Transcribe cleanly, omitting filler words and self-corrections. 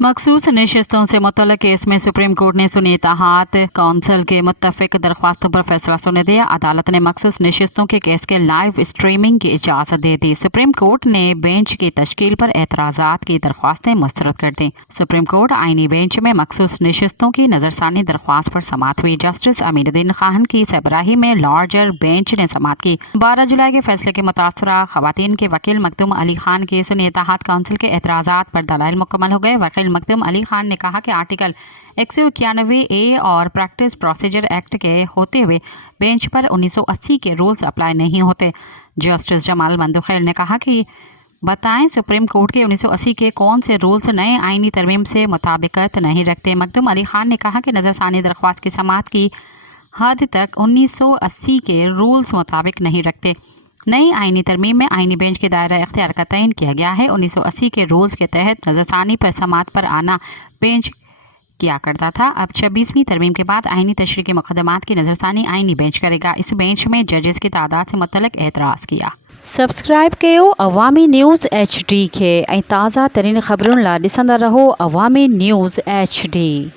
मखसूस नशिस्तों से मुतल्लिक केस में सुप्रीम कोर्ट ने सुनी इत्तेहाद कौंसिल के मुत्तफिक दरख्वास्तों पर फैसला सुनने दिया। अदालत ने मखसूस नशिस्तों के केस के लाइव स्ट्रीमिंग की इजाज़त दे दी। सुप्रीम कोर्ट ने बेंच की तश्कील पर एतराज़ात की दरख्वास्तें मुस्तरद कर दी। सुप्रीम कोर्ट आईनी बेंच में मखसूस नशिस्तों की नजरसानी दरख्वास्त पर समाअत हुई। जस्टिस अमीनुद्दीन खान की सरबराही में लार्जर बेंच ने समाअत की। 12 जुलाई के फैसले के मुतासरा खवातीन के वकील मखदूम अली खान की सुनी इत्तेहाद कौंसिल के एतराज़ात पर दलाइल मुकम्मल हो गए। वकील मखदूम अली खान ने कहा कि आर्टिकल 191A और प्रैक्टिस प्रोसीजर एक्ट के होते हुए बेंच पर 1980 के रूल्स अप्लाई नहीं होते। जस्टिस जमाल मंदुखैल ने कहा कि बताएं सुप्रीम कोर्ट के 1980 के कौन से रूल्स नए आईनी तरमीम से मुताबिकत नहीं रखते। मखदूम अली खान ने कहा कि नजरसानी दरख्वास्त की समाअत की हद तक 1980 के रूल्स मुताबिक नहीं रखते। नई आईनी तरमीम में आईनी बेंच के दायरा इख्तियार का तयन किया गया है। 1980 के रूल्स के तहत नजरसानी पर समाअत पर आना बेंच किया करता था। अब 26वीं तरमीम के बाद आईनी तशरीह के मुकदमात की नजरसानी आईनी बेंच करेगा। इस बेंच में जजेस की तादाद से मुतल्लिक एतराज़ किया। सब्सक्राइब कयो अवामी न्यूज़ HD के ताज़ा तरीन खबरों ला ॾिसंदा रहो अवामी न्यूज़ HD।